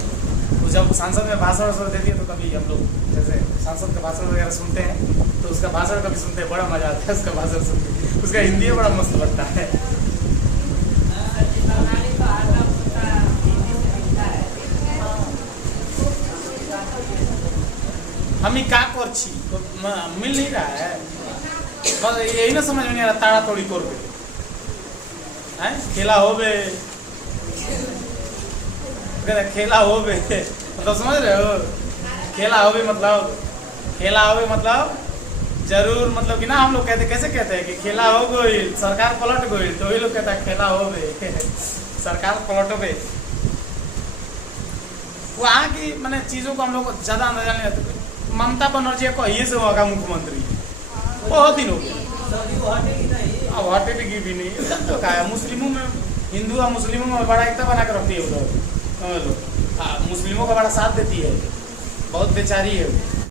तो जब सांसद में भाषण देती है तो कभी हम लोग जैसे सांसद का भाषण वगैरह सुनते हैं तो उसका भाषण कभी सुनते हैं, बड़ा मजा आता है उसका भाषण सुन के, उसका हिंदी बड़ा मस्त लगता है। हम ही का कर छी तो मिल नहीं रहा है, बस यही ना समझ में नहीं आ रहा, ताड़ा तोड़ी कर के हैं खेला हो बे, खेला हो बे मतलब समझ रहे हो, खेला हो बे मतलब जरूर, मतलब कि ना हम लोग कहते कैसे कहते हैं कि खेला हो गई सरकार पलट गई, तो वही लोग कहता है खेला हो बे सरकार पलट गई। वहाँ की मैंने चीज़ों को हम लोग को ज़्यादा अंदाजा नहीं रहता। ममता बनर्जी को ये से होगा मुख्यमंत्री, बहुत दिन हो गया, अब हटेगी भी नहीं, तो क्या है मुस्लिमों में, हिंदू और मुस्लिमों में बड़ा एकता बना कर रखती है वो लोग, मुस्लिमों का बड़ा साथ देती है, बहुत बेचारी है।